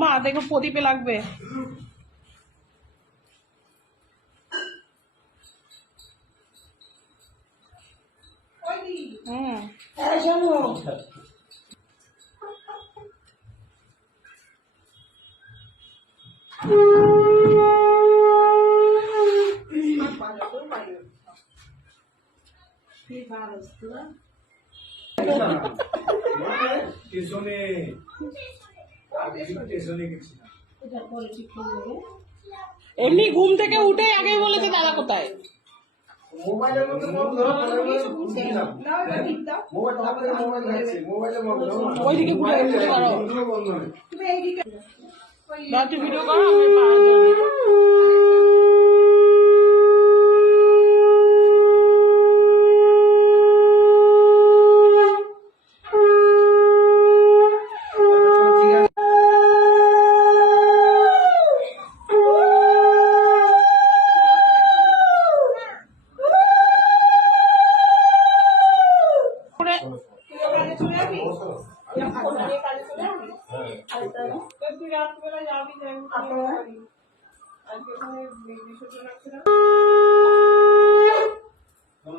মা দেখো প্রদীপে লাগবে। এমনি ঘুম থেকে উঠে আগেই বলেছে দাদা কোথায়। মোবাইলের মধ্যে ওইদিকে ঘুরে করো, ভিডিও করো।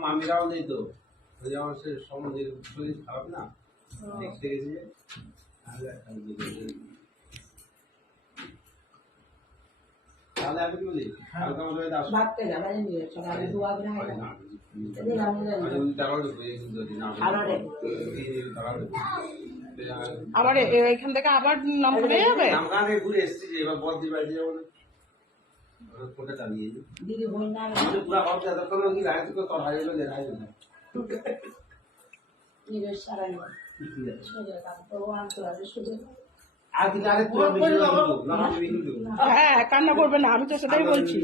মামিরাও নেই তো, আমার সে সম্বন্ধে শরীর খারাপ না, দেখতে গেছি। তাহলে আমি কি বলি, কালকে আমার বাড়িতে আসো। ভাবতে যাবে সকালে দোয়া করে হয় না। এদিন আমি আবার এখান থেকে আবার নাম করে যাবে। নামখানা ঘুরে এসেছি যে এবার বদ দিবার দিয়ে কোটা চালিয়ে দিদি বই না পুরা ভাবছে এতক্ষণ কি রায় তো তোর হারিয়ে গেল রায় না নিবেশ সারাই সোজা কাম তো আনতে হবে সোজা। আর কি আরে পুরো বেশি না, হ্যাঁ কান্না করবে না, আমি তো সেটাই বলছি।